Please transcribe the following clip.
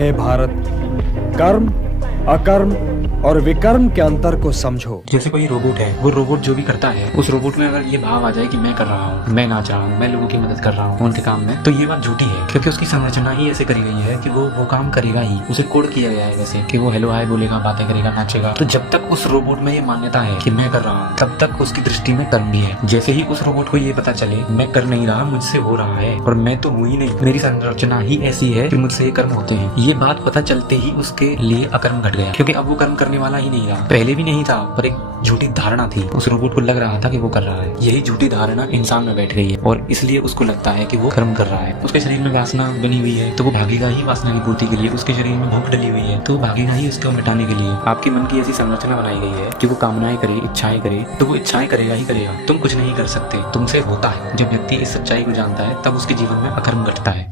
हे भारत, कर्म, अकर्म और विकर्म के अंतर को समझो। जैसे कोई रोबोट है, वो रोबोट जो भी करता है उस रोबोट में अगर ये भाव आ जाए कि मैं कर रहा हूँ, मैं नाच रहा हूँ, मैं लोगों की मदद कर रहा हूँ उनके काम में, तो ये बात झूठी है, क्योंकि उसकी संरचना ही ऐसे करी गई है कि वो काम करेगा ही। उसे कोड किया गया है वैसे कि वो हेलो हाय बोलेगा, बातें करेगा, नाचेगा। तो जब तक उस रोबोट में ये मान्यता है कि मैं कर रहा हूँ, तब तक उसकी दृष्टि में कर्म भी है। जैसे ही उस रोबोट को ये पता चले मैं कर नहीं रहा, मुझसे हो रहा है और मैं तो हूँ ही नहीं, मेरी संरचना ही ऐसी है कि मुझसे ये कर्म होते हैं, ये बात पता चलते ही उसके लिए अकर्म घट गया, क्योंकि अब वो कर्म करने वाला ही नहीं रहा। पहले भी नहीं था, पर एक झूठी धारणा थी, उस रोबोट को लग रहा था कि वो कर रहा है। यही झूठी धारणा इंसान में बैठ गई है और इसलिए उसको लगता है कि वो कर्म कर रहा है। उसके शरीर में वासना बनी हुई है तो वो भागेगा ही वासना की पूर्ति के लिए। उसके शरीर में भूख डली हुई है तो वो भागेगा ही उसको मिटाने के लिए। आपके मन की ऐसी संरचना बनाई गई है कि वो कामनाएं करे, इच्छाएं करे, तो वो इच्छाएं करेगा ही करेगा। तुम कुछ नहीं कर सकते, तुमसे होता है। जब व्यक्ति इस सच्चाई को जानता है तब उसके जीवन में अकर्म घटता है।